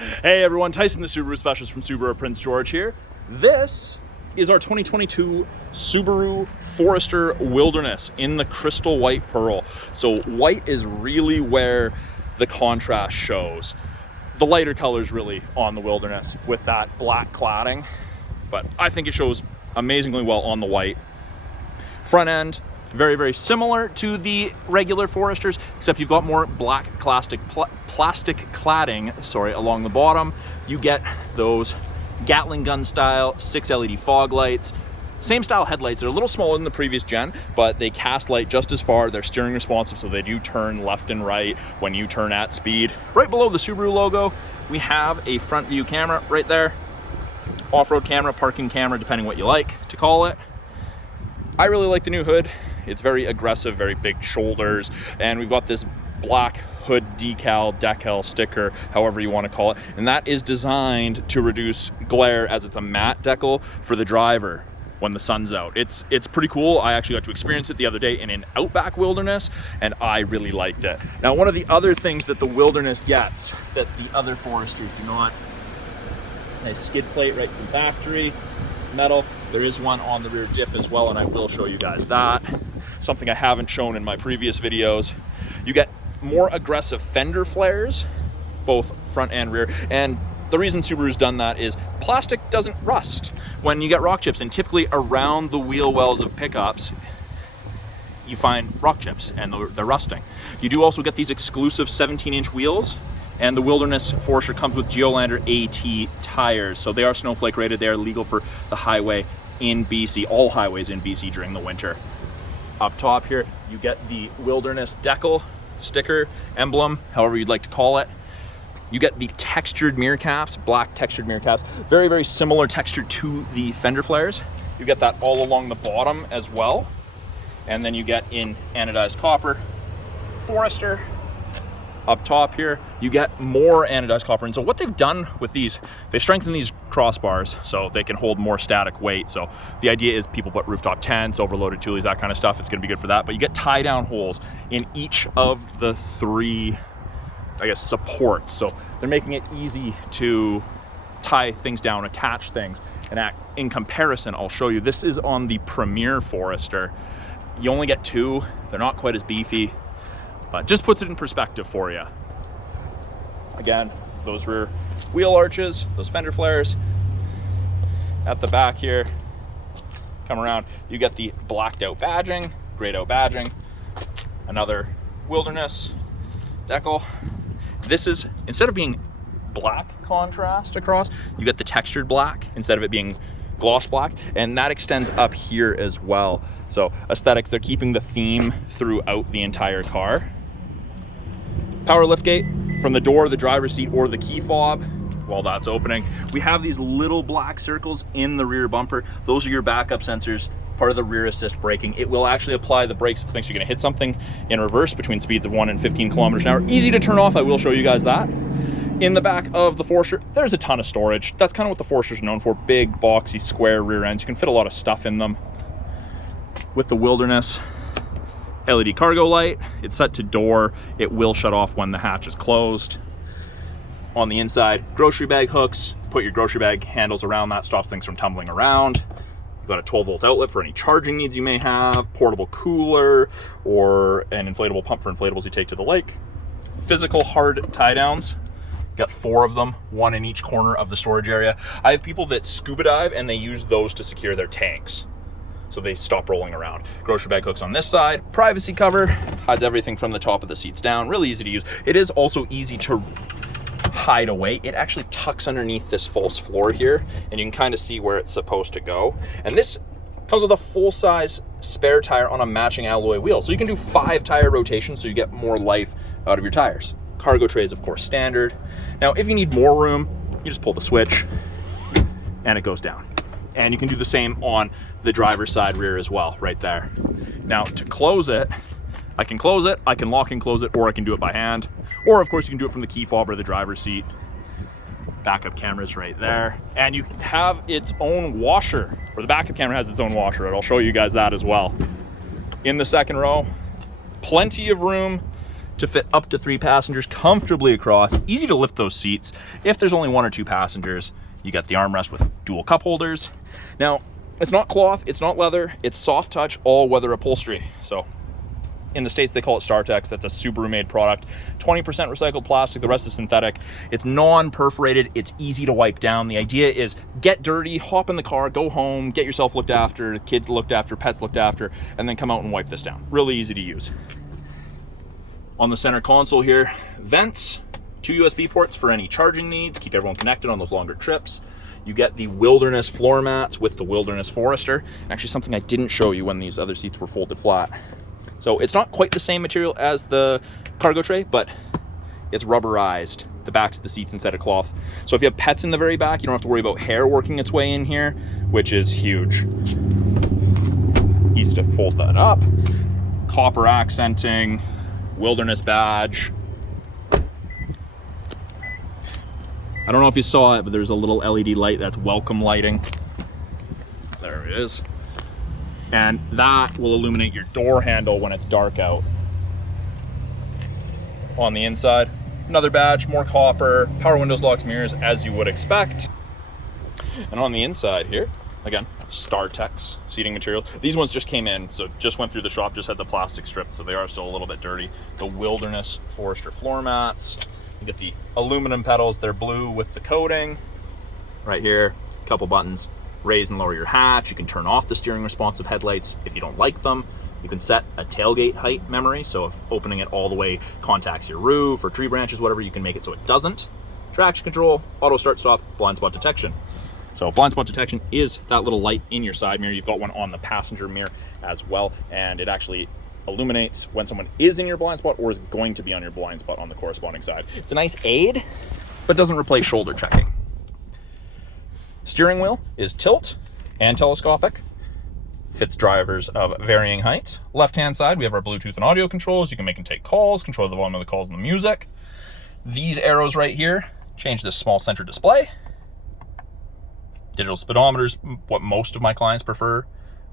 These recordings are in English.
Hey everyone, Tyson the Subaru Specialist from Subaru Prince George here. This is our 2022 Subaru Forester Wilderness in the crystal white pearl. So white is really where the contrast shows. The lighter colors really on the Wilderness with that black cladding, but I think it shows amazingly well on the white. Front end, very, very similar to the regular Foresters, except you've got more black plastic cladding, along the bottom. You get those Gatling gun style 6 LED fog lights. Same style headlights. They're a little smaller than the previous gen, but they cast light just as far. They're steering responsive, so they do turn left and right when you turn at speed. Right below the Subaru logo, we have a front view camera right there. Off-road camera, parking camera, depending what you like to call it. I really like the new hood. It's very aggressive, very big shoulders, and we've got this black hood decal sticker, however you want to call it, and that is designed to reduce glare, as it's a matte decal for the driver when the sun's out. It's pretty cool. I actually got to experience it the other day in an Outback Wilderness, and I really liked it. Now, one of the other things that the Wilderness gets that the other Foresters do not, a skid plate right from factory, metal. There is one on the rear diff as well, and I will show you guys that. Something I haven't shown in my previous videos. You get more aggressive fender flares, both front and rear, and the reason Subaru's done that is plastic doesn't rust when you get rock chips, and typically around the wheel wells of pickups you find rock chips and they're rusting. You do also get these exclusive 17-inch wheels, and the Wilderness Forester comes with Geolander AT tires, so they are snowflake rated. They are legal for the highway in BC, all highways in BC during the winter. Up top here, you get the Wilderness decal sticker, emblem, however you'd like to call it. You get the textured mirror caps, black textured mirror caps, very, very similar texture to the fender flares. You get that all along the bottom as well. And then you get in anodized copper, Forester. Up top here, you get more anodized copper. And so what they've done with these, they strengthen these crossbars so they can hold more static weight. So the idea is people put rooftop tents, overloaded tulies, that kind of stuff. It's gonna be good for that. But you get tie down holes in each of the three, I guess, supports. So they're making it easy to tie things down, attach things. And in comparison, I'll show you, this is on the Premier Forester. You only get two. They're not quite as beefy, but just puts it in perspective for you. Again, those rear wheel arches, those fender flares. At the back here, come around, you get the blacked out badging, grayed out badging, another Wilderness decal. This is, instead of being black contrast across, you get the textured black instead of it being gloss black, and that extends up here as well. So aesthetics, they're keeping the theme throughout the entire car. Power liftgate from the door, the driver's seat, or the key fob while that's opening. We have these little black circles in the rear bumper. Those are your backup sensors, part of the rear assist braking. It will actually apply the brakes if it thinks you're gonna hit something in reverse between speeds of 1 and 15 kilometers an hour. Easy to turn off, I will show you guys that. In the back of the Forester, there's a ton of storage. That's kind of what the Forester's known for, big, boxy, square rear ends. You can fit a lot of stuff in them. With the Wilderness, LED cargo light, it's set to door. It will shut off when the hatch is closed. On the inside, grocery bag hooks. Put your grocery bag handles around that, stops things from tumbling around. You've got a 12-volt outlet for any charging needs you may have, portable cooler, or an inflatable pump for inflatables you take to the lake. Physical hard tie downs. Got 4 of them, 1 in each corner of the storage area. I have people that scuba dive and they use those to secure their tanks, so they stop rolling around. Grocery bag hooks on this side. Privacy cover, hides everything from the top of the seats down. Really easy to use. It is also easy to hide away. It actually tucks underneath this false floor here, and you can kind of see where it's supposed to go. And this comes with a full-size spare tire on a matching alloy wheel. So you can do 5 tire rotations so you get more life out of your tires. Cargo tray is, of course, standard. Now, if you need more room, you just pull the switch and it goes down. And you can do the same on the driver's side rear as well, right there. Now, to close it, I can lock and close it, or I can do it by hand. Or, of course, you can do it from the key fob or the driver's seat. Backup camera's right there. And you have its own washer, or the backup camera has its own washer, and I'll show you guys that as well. In the second row, plenty of room to fit up to 3 passengers comfortably across. Easy to lift those seats. If there's only 1 or 2 passengers, you got the armrest with dual cup holders. Now, it's not cloth, it's not leather, it's soft touch, all-weather upholstery. So in the States, they call it StarTex. That's a Subaru-made product. 20% recycled plastic, the rest is synthetic. It's non-perforated, it's easy to wipe down. The idea is get dirty, hop in the car, go home, get yourself looked after, kids looked after, pets looked after, and then come out and wipe this down. Really easy to use. On the center console here, vents, 2 USB ports for any charging needs, keep everyone connected on those longer trips. You get the Wilderness floor mats with the Wilderness Forester. Actually, something I didn't show you when these other seats were folded flat. So it's not quite the same material as the cargo tray, but it's rubberized, the backs of the seats instead of cloth. So if you have pets in the very back, you don't have to worry about hair working its way in here, which is huge. Easy to fold that up. Copper accenting, Wilderness badge. I don't know if you saw it, but there's a little LED light that's welcome lighting. There it is. And that will illuminate your door handle when it's dark out. On the inside, another badge, more copper, power windows, locks, mirrors, as you would expect. And on the inside here, again, StarTex seating material. These ones just came in, so just went through the shop, just had the plastic stripped, so they are still a little bit dirty. The Wilderness Forester floor mats. You get the aluminum pedals, they're blue with the coating. Right here, a couple buttons. Raise and lower your hatch. You can turn off the steering responsive headlights if you don't like them. You can set a tailgate height memory, so if opening it all the way contacts your roof or tree branches, whatever, you can make it so it doesn't. Traction control, auto start stop, blind spot detection. So blind spot detection is that little light in your side mirror. You've got one on the passenger mirror as well, and it actually illuminates when someone is in your blind spot or is going to be on your blind spot on the corresponding side. It's a nice aid, but doesn't replace shoulder checking. Steering wheel is tilt and telescopic. Fits drivers of varying heights. Left-hand side, we have our Bluetooth and audio controls. You can make and take calls, control the volume of the calls and the music. These arrows right here change this small center display. Digital speedometers, what most of my clients prefer.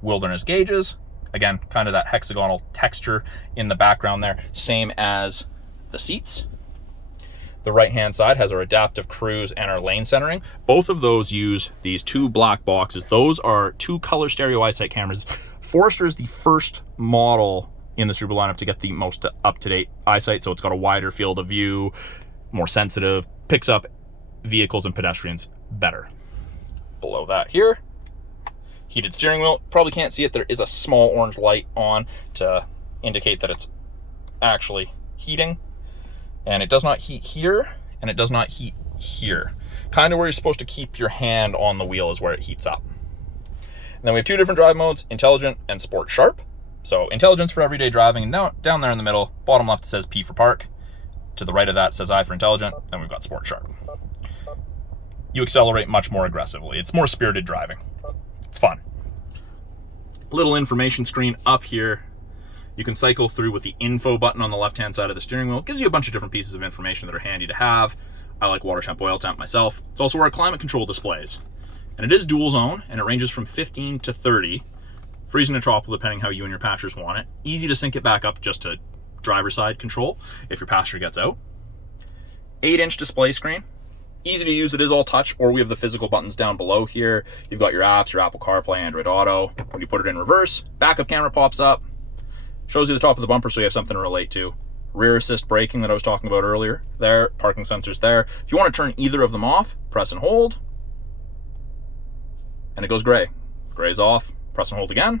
Wilderness gauges. Again, kind of that hexagonal texture in the background there, same as the seats. The right-hand side has our adaptive cruise and our lane centering. Both of those use these 2 black boxes. Those are 2 color stereo eyesight cameras. Forester is the first model in the Subaru lineup to get the most up-to-date eyesight, so it's got a wider field of view, more sensitive, picks up vehicles and pedestrians better. Below that here, heated steering wheel. Probably can't see it. There is a small orange light on to indicate that it's actually heating. And it does not heat here, and it does not heat here. Kind of where you're supposed to keep your hand on the wheel is where it heats up. And then we have 2 different drive modes, Intelligent and Sport Sharp. So Intelligence for everyday driving, and now down there in the middle, bottom left, it says P for Park. To the right of that, it says I for Intelligent, and we've got Sport Sharp. You accelerate much more aggressively. It's more spirited driving. It's fun. Little information screen up here. You can cycle through with the info button on the left-hand side of the steering wheel. It gives you a bunch of different pieces of information that are handy to have. I like water temp, oil temp myself. It's also where our climate control displays. And it is dual zone, and it ranges from 15 to 30. Freezing and tropical, depending how you and your passengers want it. Easy to sync it back up just to driver's side control if your passenger gets out. 8-inch display screen. Easy to use, it is all touch, or we have the physical buttons down below here. You've got your apps, your Apple CarPlay, Android Auto. When you put it in reverse, backup camera pops up. Shows you the top of the bumper so you have something to relate to. Rear assist braking that I was talking about earlier there. Parking sensors there. If you want to turn either of them off, press and hold. And it goes gray. Gray's off. Press and hold again.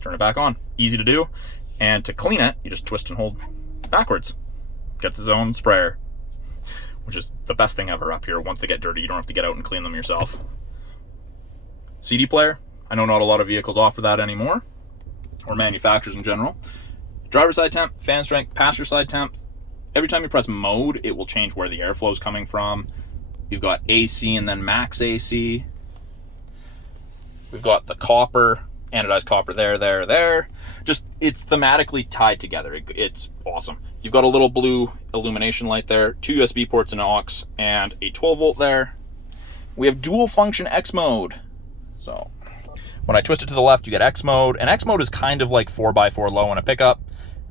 Turn it back on. Easy to do. And to clean it, you just twist and hold backwards. Gets its own sprayer, which is the best thing ever up here. Once they get dirty, you don't have to get out and clean them yourself. CD player. I know not a lot of vehicles offer that anymore, or manufacturers in general. Driver's side temp, fan strength, passenger side temp. Every time you press mode, it will change where the airflow is coming from. You've got AC and then max AC. We've got the copper, anodized copper there. Just, it's thematically tied together. It's awesome. You've got a little blue illumination light there, 2 USB ports and aux, and a 12 volt there. We have dual function X mode. So when I twist it to the left, you get X mode, and X mode is kind of like 4x4 low in a pickup.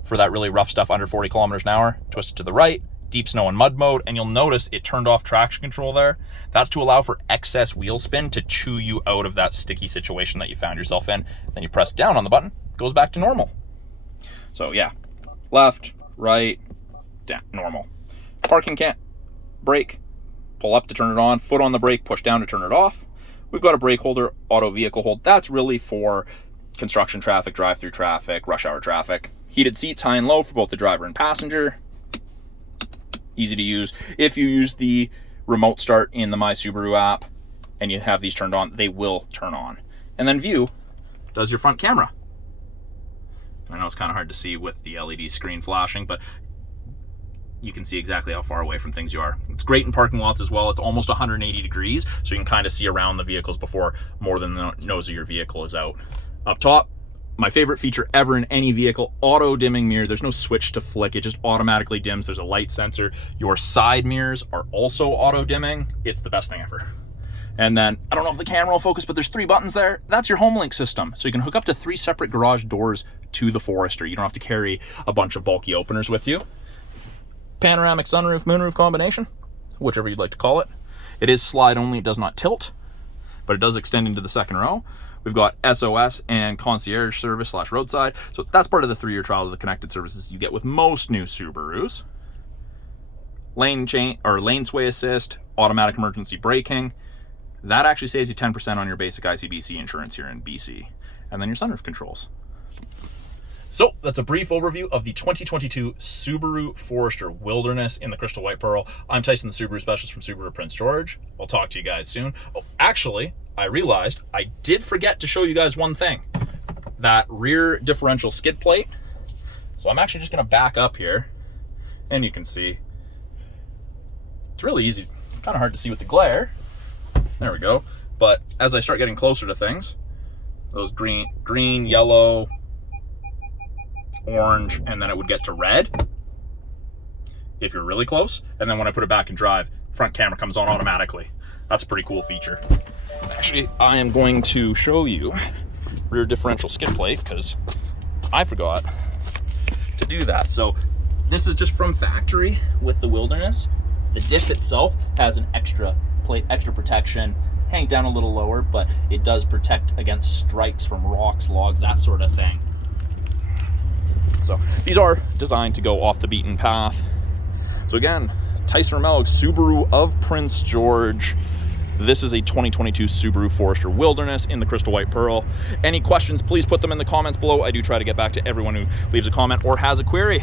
for that really rough stuff under 40 kilometers an hour, twist it to the right, deep snow and mud mode, and you'll notice it turned off traction control there. That's to allow for excess wheel spin to chew you out of that sticky situation that you found yourself in. Then you press down on the button, it goes back to normal. So yeah, left, right, down, normal. Parking can't brake, pull up to turn it on, foot on the brake, push down to turn it off. We've got a brake holder, auto vehicle hold. That's really for construction traffic, drive-through traffic, rush hour traffic. Heated seats high and low for both the driver and passenger. Easy to use. If you use the remote start in the My Subaru app and you have these turned on, they will turn on. And then view does your front camera. I know it's kind of hard to see with the LED screen flashing, but you can see exactly how far away from things you are. It's great in parking lots as well. It's almost 180 degrees, so you can kind of see around the vehicles before more than the nose of your vehicle is out. Up top, my favorite feature ever in any vehicle, auto dimming mirror. There's no switch to flick, it just automatically dims. There's a light sensor. Your side mirrors are also auto dimming. It's the best thing ever. And then, I don't know if the camera will focus, but there's 3 buttons there. That's your HomeLink system. So you can hook up to 3 separate garage doors to the Forester. You don't have to carry a bunch of bulky openers with you. Panoramic sunroof, moonroof combination, whichever you'd like to call it. It is slide only, it does not tilt, but it does extend into the second row. We've got SOS and concierge service / roadside. So that's part of the 3-year trial of the connected services you get with most new Subarus. Lane sway assist, automatic emergency braking. That actually saves you 10% on your basic ICBC insurance here in BC. And then your sunroof controls. So that's a brief overview of the 2022 Subaru Forester Wilderness in the Crystal White Pearl. I'm Tyson, the Subaru specialist from Subaru Prince George. I'll talk to you guys soon. Oh, actually, I realized I did forget to show you guys one thing. That rear differential skid plate. So I'm actually just gonna back up here and you can see it's really easy. It's kind of hard to see with the glare. There we go. But as I start getting closer to things, those green, yellow, orange, and then it would get to red if you're really close. And then when I put it back in drive, front camera comes on automatically. That's a pretty cool feature. Actually, I am going to show you rear differential skid plate because I forgot to do that. So this is just from factory with the Wilderness. The diff itself has an extra plate, extra protection, hang down a little lower, but it does protect against strikes from rocks, logs, that sort of thing. So these are designed to go off the beaten path. So again, Tyson Romello, Subaru of Prince George. This is a 2022 Subaru Forester Wilderness in the Crystal White Pearl. Any questions, please put them in the comments below. I do try to get back to everyone who leaves a comment or has a query.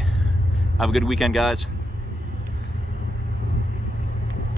Have a good weekend, guys.